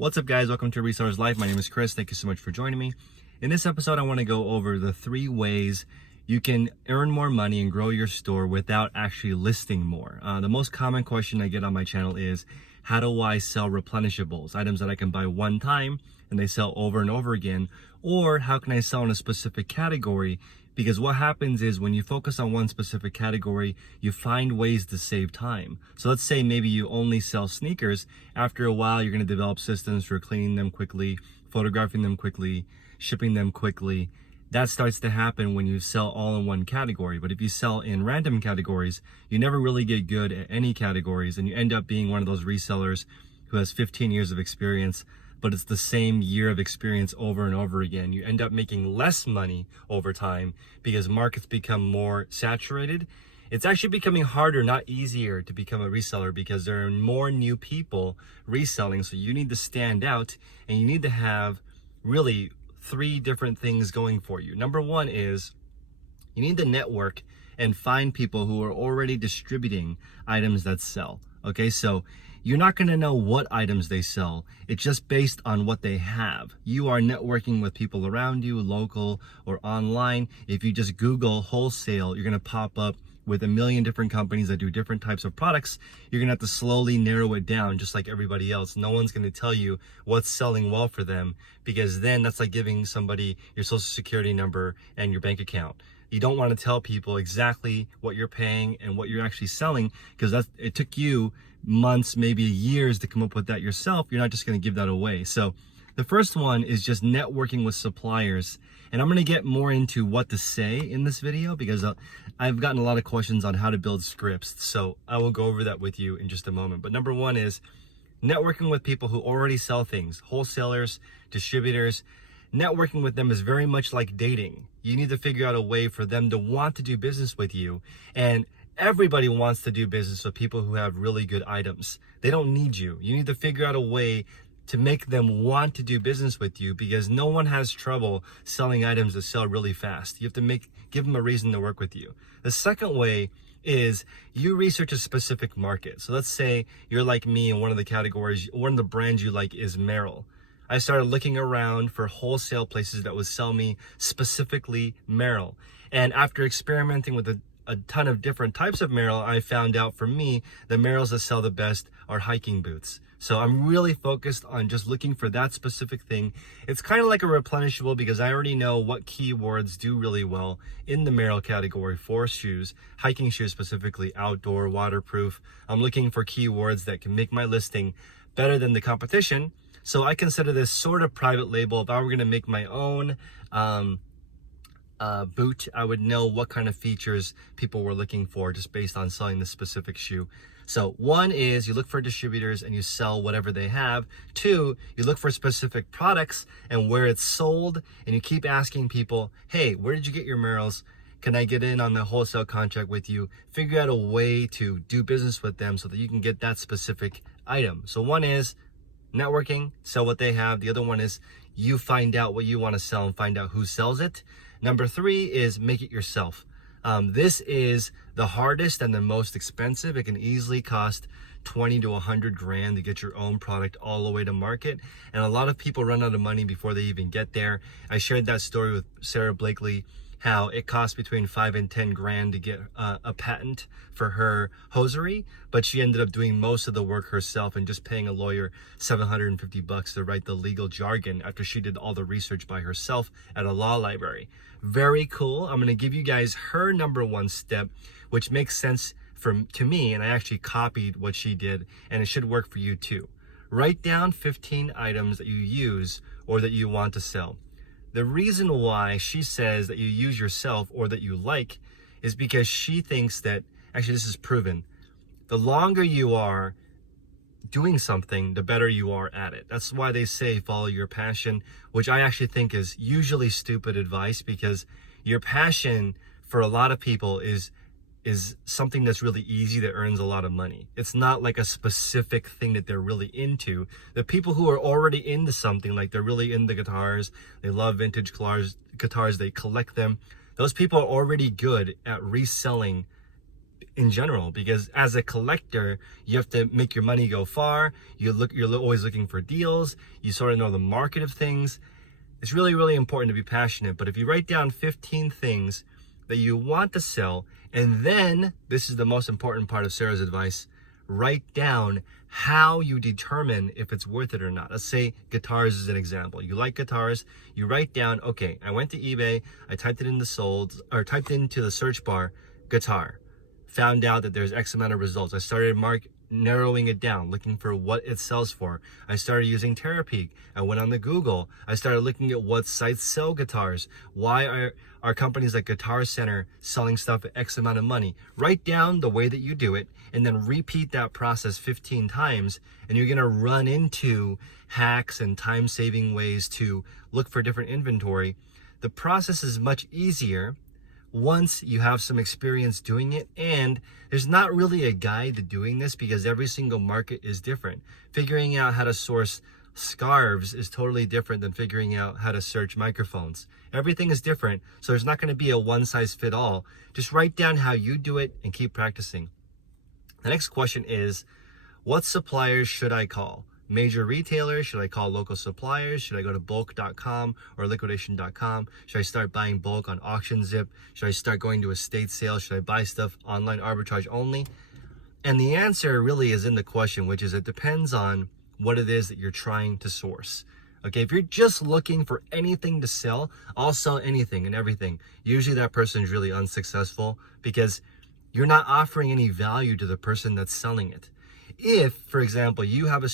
What's up, guys? Welcome to Reseller's Life. My name is Chris. Thank you so much for joining me. In this episode, I want to go over the 3 ways you can earn more money and grow your store without actually listing more. The most common question I get on my channel is, how do I sell replenishables, items that I can buy one time and they sell over and over again? Or how can I sell in a specific category? Because what happens is when you focus on one specific category, you find ways to save time. So let's say maybe you only sell sneakers. After a while, you're going to develop systems for cleaning them quickly, photographing them quickly, shipping them quickly. That starts to happen when you sell all in one category. But if you sell in random categories, you never really get good at any categories, and you end up being one of those resellers who has 15 years of experience, but it's the same year of experience over and over again. You end up making less money over time because markets become more saturated. It's actually becoming harder, not easier, to become a reseller because there are more new people reselling. So you need to stand out, and you need to have really 3 different things going for you. Number 1 is you need to network and find people who are already distributing items that sell. Okay, so you're not going to know what items they sell. It's just based on what they have. You are networking with people around you, local or online. If you just Google wholesale, you're going to pop up with a million different companies that do different types of products. You're going to have to slowly narrow it down just like everybody else. No one's going to tell you what's selling well for them, because then that's like giving somebody your social security number and your bank account. You don't want to tell people exactly what you're paying and what you're actually selling, because it took you months, maybe years to come up with that yourself. You're not just going to give that away. So the first one is just networking with suppliers. And I'm going to get more into what to say in this video because I've gotten a lot of questions on how to build scripts. So I will go over that with you in just a moment. But number 1 is networking with people who already sell things, wholesalers, distributors. Networking with them is very much like dating. You need to figure out a way for them to want to do business with you. And everybody wants to do business with people who have really good items. They don't need you. You need to figure out a way to make them want to do business with you, because no one has trouble selling items that sell really fast. You have to give them a reason to work with you. The second way is you research a specific market. So let's say you're like me, and one of the brands you like is Merrell. I started looking around for wholesale places that would sell me specifically Merrell. And after experimenting with a ton of different types of Merrell, I found out for me, the Merrells that sell the best are hiking boots. So I'm really focused on just looking for that specific thing. It's kind of like a replenishable because I already know what keywords do really well in the Merrell category for shoes, hiking shoes specifically, outdoor, waterproof. I'm looking for keywords that can make my listing better than the competition. So I consider this sort of private label. If I were going to make my own boot, I would know what kind of features people were looking for just based on selling this specific shoe. So 1 is you look for distributors and you sell whatever they have. 2, you look for specific products and where it's sold, and you keep asking people, hey, where did you get your Merrells? Can I get in on the wholesale contract with you? Figure out a way to do business with them so that you can get that specific item. So 1 is networking, sell what they have. The other one is you find out what you want to sell and find out who sells it. Number 3 is make it yourself. This is the hardest and the most expensive. It can easily cost 20 to 100 grand to get your own product all the way to market. And a lot of people run out of money before they even get there. I shared that story with Sarah Blakely, how it cost between 5 and 10 grand to get a patent for her hosiery, but she ended up doing most of the work herself and just paying a lawyer $750 to write the legal jargon after she did all the research by herself at a law library. Very cool. I'm going to give you guys her number 1 step, which makes sense to me, and I actually copied what she did, and it should work for you too. Write down 15 items that you use or that you want to sell. The reason why she says that you use yourself or that you like is because she thinks that, actually this is proven, the longer you are doing something, the better you are at it. That's why they say follow your passion, which I actually think is usually stupid advice, because your passion for a lot of people is something that's really easy that earns a lot of money. It's not like a specific thing that they're really into. The people who are already into something, like they're really into guitars, they love vintage guitars, they collect them. Those people are already good at reselling in general, because as a collector, you have to make your money go far. You're always looking for deals. You sort of know the market of things. It's really, really important to be passionate. But if you write down 15 things that you want to sell, and then, this is the most important part of Sarah's advice, write down how you determine if it's worth it or not. Let's say guitars is an example. You like guitars, you write down, okay, I went to eBay, I typed typed into the search bar, guitar, found out that there's X amount of results. I started narrowing it down, looking for what it sells for. I started using Terapeak. I went on the Google. I started looking at what sites sell guitars. Why are companies like Guitar Center selling stuff at X amount of money? Write down the way that you do it and then repeat that process 15 times, and you're gonna run into hacks and time-saving ways to look for different inventory. The process is much easier once you have some experience doing it, and there's not really a guide to doing this because every single market is different. Figuring out how to source scarves is totally different than figuring out how to search microphones. Everything is different, so there's not going to be a one-size-fits-all. Just write down how you do it and keep practicing. The next question is, what suppliers should I call? Major retailers? Should I call local suppliers? Should I go to bulk.com or liquidation.com? Should I start buying bulk on AuctionZip? Should I start going to estate sales? Should I buy stuff online arbitrage only? And the answer really is in the question, which is it depends on what it is that you're trying to source. Okay, if you're just looking for anything to sell, I'll sell anything and everything. Usually that person is really unsuccessful because you're not offering any value to the person that's selling it. If, for example, you have a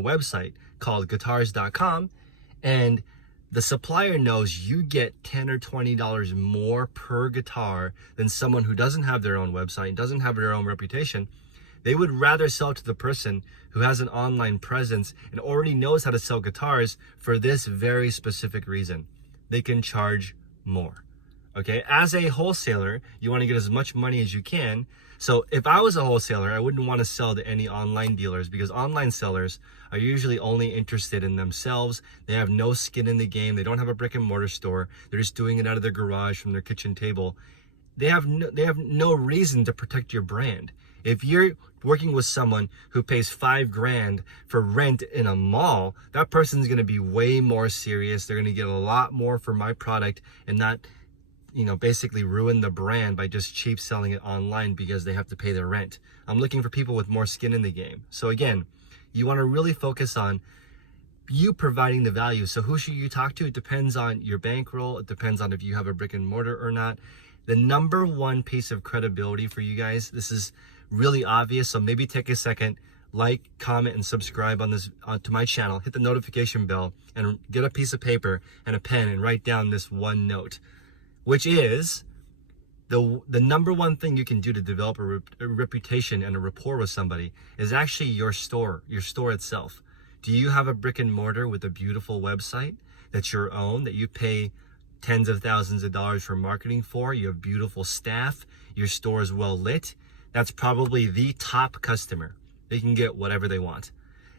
website called guitars.com and the supplier knows you get $10 or $20 more per guitar than someone who doesn't have their own website, doesn't have their own reputation, they would rather sell to the person who has an online presence and already knows how to sell guitars for this very specific reason. They can charge more. Okay, as a wholesaler, you want to get as much money as you can. So if I was a wholesaler, I wouldn't want to sell to any online dealers because online sellers are usually only interested in themselves. They have no skin in the game. They don't have a brick and mortar store. They're just doing it out of their garage from their kitchen table. They have no reason to protect your brand. If you're working with someone who pays $5,000 for rent in a mall, that person's going to be way more serious. They're going to get a lot more for my product and not, basically ruin the brand by just cheap selling it online because they have to pay their rent. I'm looking for people with more skin in the game. So again, you want to really focus on you providing the value. So who should you talk to? It depends on your bankroll. It depends on if you have a brick and mortar or not. The number one piece of credibility for you guys, this is really obvious, so maybe take a second, like, comment, and subscribe on this to my channel. Hit the notification bell and get a piece of paper and a pen and write down this one note, which is the number one thing you can do to develop a reputation and a rapport with somebody is actually your store itself. Do you have a brick and mortar with a beautiful website that's your own, that you pay tens of thousands of dollars for marketing for? You have beautiful staff, your store is well lit. That's probably the top customer. They can get whatever they want.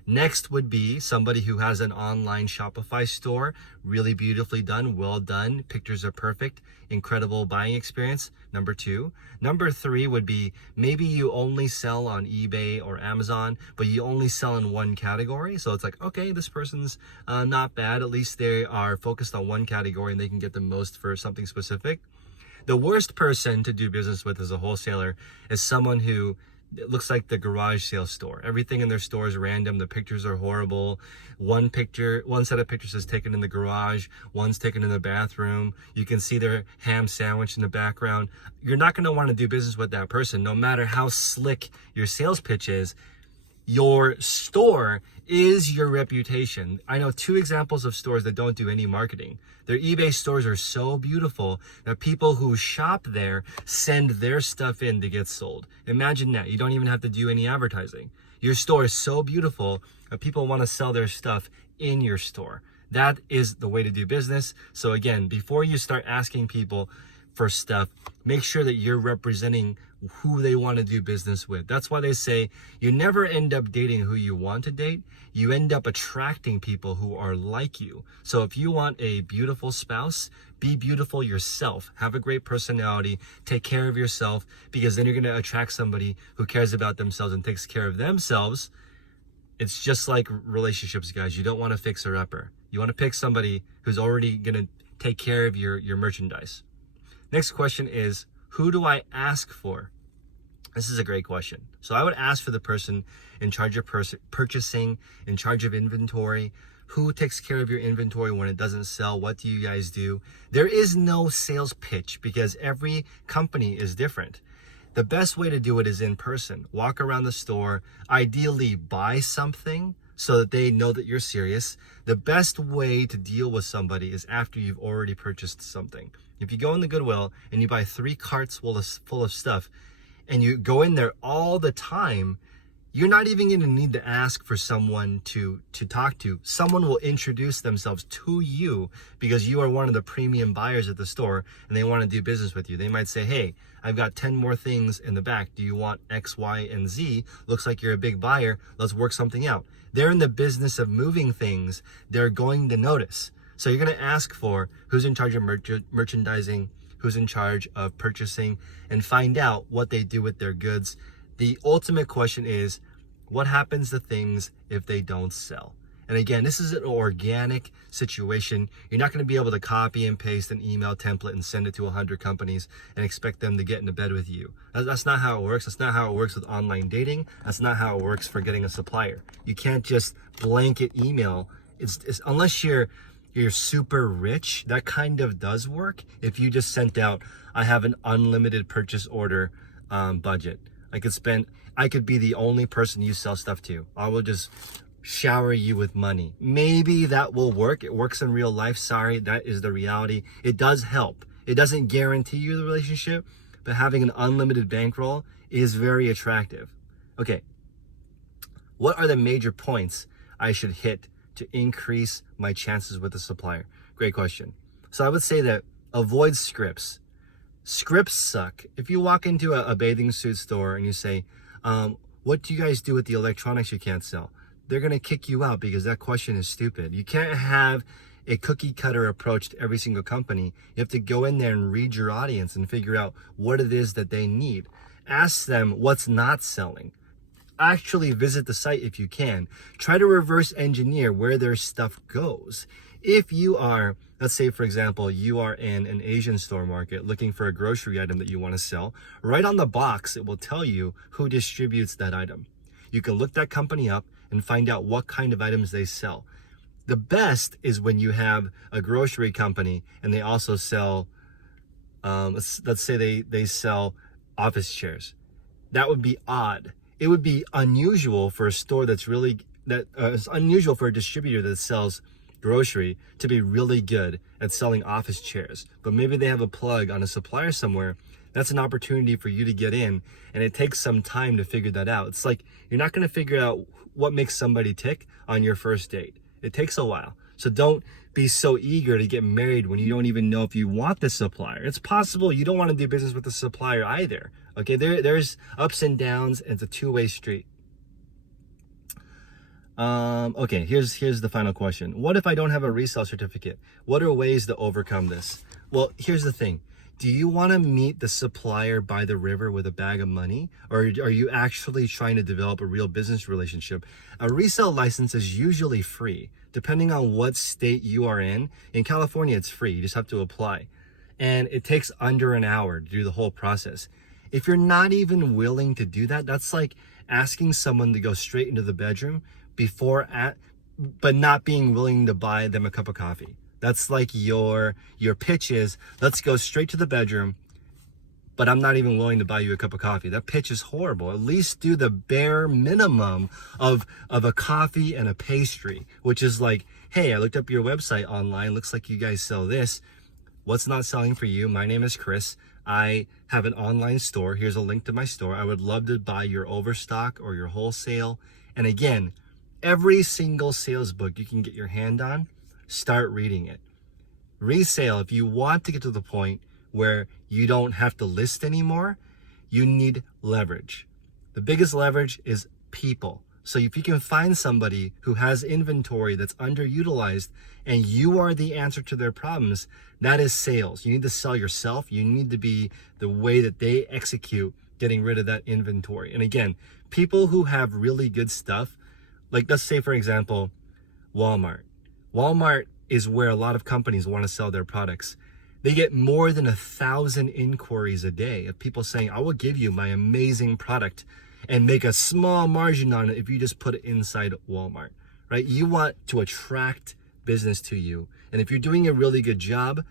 Next would be somebody who has an online Shopify store, really beautifully done, well done, pictures are perfect, incredible buying experience, number 2. Number 3 would be maybe you only sell on eBay or Amazon, but you only sell in one category. So it's like, okay, this person's not bad. At least they are focused on one category and they can get the most for something specific. The worst person to do business with as a wholesaler is someone who it looks like the garage sale store. Everything in their store is random. The pictures are horrible. One set of pictures is taken in the garage. One's taken in the bathroom. You can see their ham sandwich in the background. You're not going to want to do business with that person, no matter how slick your sales pitch is. Your store is your reputation. I know 2 examples of stores that don't do any marketing. Their eBay stores are so beautiful that people who shop there send their stuff in to get sold. Imagine that. You don't even have to do any advertising. Your store is so beautiful that people want to sell their stuff in your store. That is the way to do business. So again, before you start asking people, for stuff, make sure that you're representing who they want to do business with. That's why they say you never end up dating who you want to date. You end up attracting people who are like you. So if you want a beautiful spouse, be beautiful yourself. Have a great personality. Take care of yourself, because then you're going to attract somebody who cares about themselves and takes care of themselves. It's just like relationships, guys. You don't want to fix a upper. You want to pick somebody who's already going to take care of your merchandise. Next question is, who do I ask for? This is a great question. So I would ask for the person in charge of purchasing, in charge of inventory. Who takes care of your inventory when it doesn't sell? What do you guys do? There is no sales pitch because every company is different. The best way to do it is in person. Walk around the store, ideally buy something so that they know that you're serious. The best way to deal with somebody is after you've already purchased something. If you go in the Goodwill and you buy 3 carts full of stuff and you go in there all the time, you're not even going to need to ask for someone to talk to. Someone will introduce themselves to you because you are one of the premium buyers at the store and they want to do business with you. They might say, hey, I've got 10 more things in the back. Do you want X, Y, and Z? Looks like you're a big buyer. Let's work something out. They're in the business of moving things. They're going to notice. So you're going to ask for who's in charge of merchandising, who's in charge of purchasing, and find out what they do with their goods. The ultimate question is, what happens to things if they don't sell? And again, this is an organic situation. You're not going to be able to copy and paste an email template and send it to 100 companies and expect them to get into bed with you. That's not how it works. That's not how it works with online dating. That's not how it works for getting a supplier. You can't just blanket email. It's unless you're super rich, that kind of does work. If you just sent out, I have an unlimited purchase order budget. I could be the only person you sell stuff to. I will just shower you with money. Maybe that will work. It works in real life. Sorry, that is the reality. It does help. It doesn't guarantee you the relationship, but having an unlimited bankroll is very attractive. Okay, what are the major points I should hit to increase my chances with a supplier? Great question. So I would say that avoid scripts. Scripts suck. If you walk into a bathing suit store and you say, what do you guys do with the electronics you can't sell? They're going to kick you out because that question is stupid. You can't have a cookie cutter approach to every single company. You have to go in there and read your audience and figure out what it is that they need. Ask them what's not selling. Actually visit the site if you can. Try to reverse engineer where their stuff goes. If you are, let's say for example, you are in an Asian store market looking for a grocery item that you want to sell, right on the box it will tell you who distributes that item. You can look that company up and find out what kind of items they sell. The best is when you have a grocery company and they also sell, let's say they sell office chairs. That would be odd. It would be unusual for a store it's unusual for a distributor that sells grocery to be really good at selling office chairs. But maybe they have a plug on a supplier somewhere. That's an opportunity for you to get in, and it takes some time to figure that out. It's like you're not going to figure out what makes somebody tick on your first date. It takes a while. So don't be so eager to get married when you don't even know if you want the supplier. It's possible you don't want to do business with the supplier either. Okay, there's ups and downs, and it's a two-way street. Okay, here's the final question. What if I don't have a resale certificate? What are ways to overcome this? Well, here's the thing. Do you want to meet the supplier by the river with a bag of money? Or are you actually trying to develop a real business relationship? A resale license is usually free, depending on what state you are in. In California, it's free. You just have to apply. And it takes under an hour to do the whole process. If you're not even willing to do that, that's like asking someone to go straight into the bedroom but not being willing to buy them a cup of coffee. That's like your pitch is, let's go straight to the bedroom, but I'm not even willing to buy you a cup of coffee. That pitch is horrible. At least do the bare minimum of a coffee and a pastry, which is like, hey, I looked up your website online. Looks like you guys sell this. What's not selling for you? My name is Chris. I have an online store. Here's a link to my store. I would love to buy your overstock or your wholesale. And again, every single sales book you can get your hand on, start reading it. Resale, if you want to get to the point where you don't have to list anymore, you need leverage. The biggest leverage is people. So if you can find somebody who has inventory that's underutilized and you are the answer to their problems, that is sales. You need to sell yourself. You need to be the way that they execute getting rid of that inventory. And again, people who have really good stuff, like let's say for example, Walmart. Walmart is where a lot of companies want to sell their products. They get more than 1,000 inquiries a day of people saying, I will give you my amazing product and make a small margin on it if you just put it inside Walmart, right? You want to attract business to you. And if you're doing a really good job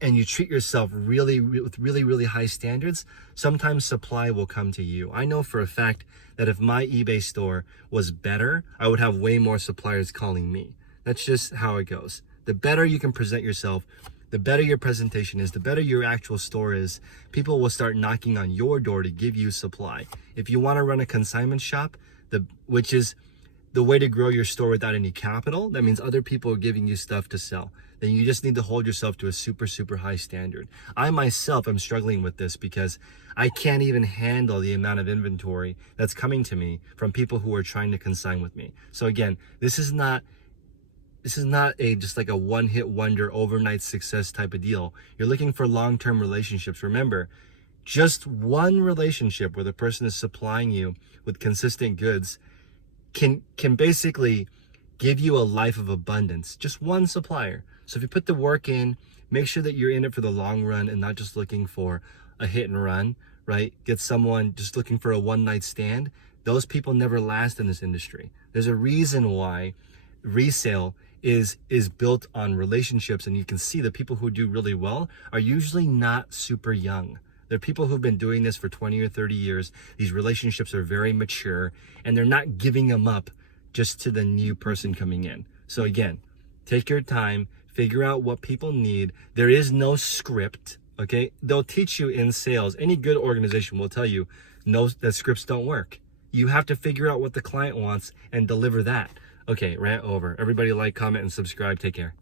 and you treat yourself with really high standards, sometimes supply will come to you. I know for a fact that if my eBay store was better, I would have way more suppliers calling me. That's just how it goes. The better you can present yourself, the better your presentation is, the better your actual store is, people will start knocking on your door to give you supply. If you want to run a consignment shop, which is the way to grow your store without any capital, that means other people are giving you stuff to sell. Then you just need to hold yourself to a super high standard. I myself am struggling with this because I can't even handle the amount of inventory that's coming to me from people who are trying to consign with me. So again, this is not just like a one-hit wonder overnight success type of deal. You're looking for long-term relationships. Remember, just one relationship where the person is supplying you with consistent goods can basically give you a life of abundance. Just one supplier. So if you put the work in, make sure that you're in it for the long run and not just looking for a hit and run, right? Get someone just looking for a one-night stand. Those people never last in this industry. There's a reason why resale is built on relationships, and you can see the people who do really well are usually not super young. They're people who've been doing this for 20 or 30 years. These relationships are very mature, and they're not giving them up just to the new person coming in. So again, take your time, figure out what people need. There is no script, okay? They'll teach you in sales. Any good organization will tell you that scripts don't work. You have to figure out what the client wants and deliver that. Okay, rant over. Everybody like, comment, and subscribe. Take care.